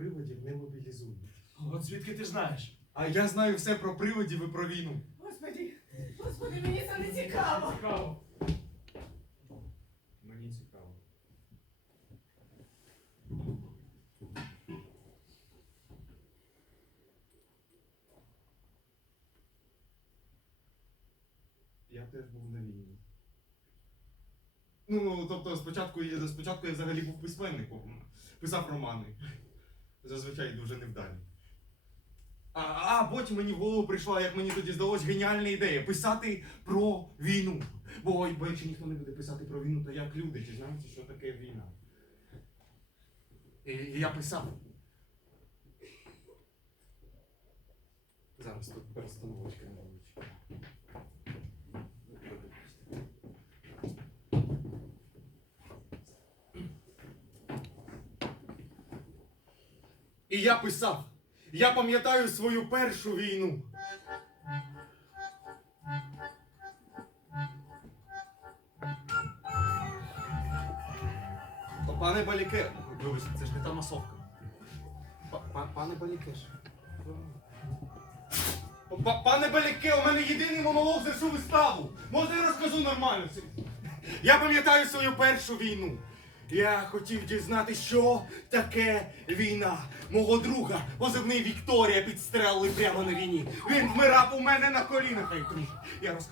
приводів не мобілізують. От звідки ти знаєш? А я знаю все про приводів і про війну. Господи, господи, мені це не цікаво. Цікаво. Мені цікаво. Я теж був на війні. Ну, тобто, спочатку, я- спочатку я взагалі був письменником, писав романи. Зазвичай дуже невдалі. А, а потім мені в голову прийшла, як мені тоді здалось, геніальна ідея писати про війну. Бо, якщо ніхто не буде писати про війну, то як люди дізнаються, що таке війна. І, і я писав. Зараз тут перестановочка невеличка. І я писав. Я пам'ятаю свою першу війну. Пане Баліке, вибачте, це ж не та масовка. Па- па- Пане Балікеш. Пане Баліке, у мене єдиний монолог за всю виставу. Можна я розкажу нормально? Я пам'ятаю свою першу війну. Я хотів дізнатися, що таке війна. Мого друга, позивний Вікторія, підстрелили прямо на війні. Він вмирав у мене на колінах. Я розкажу.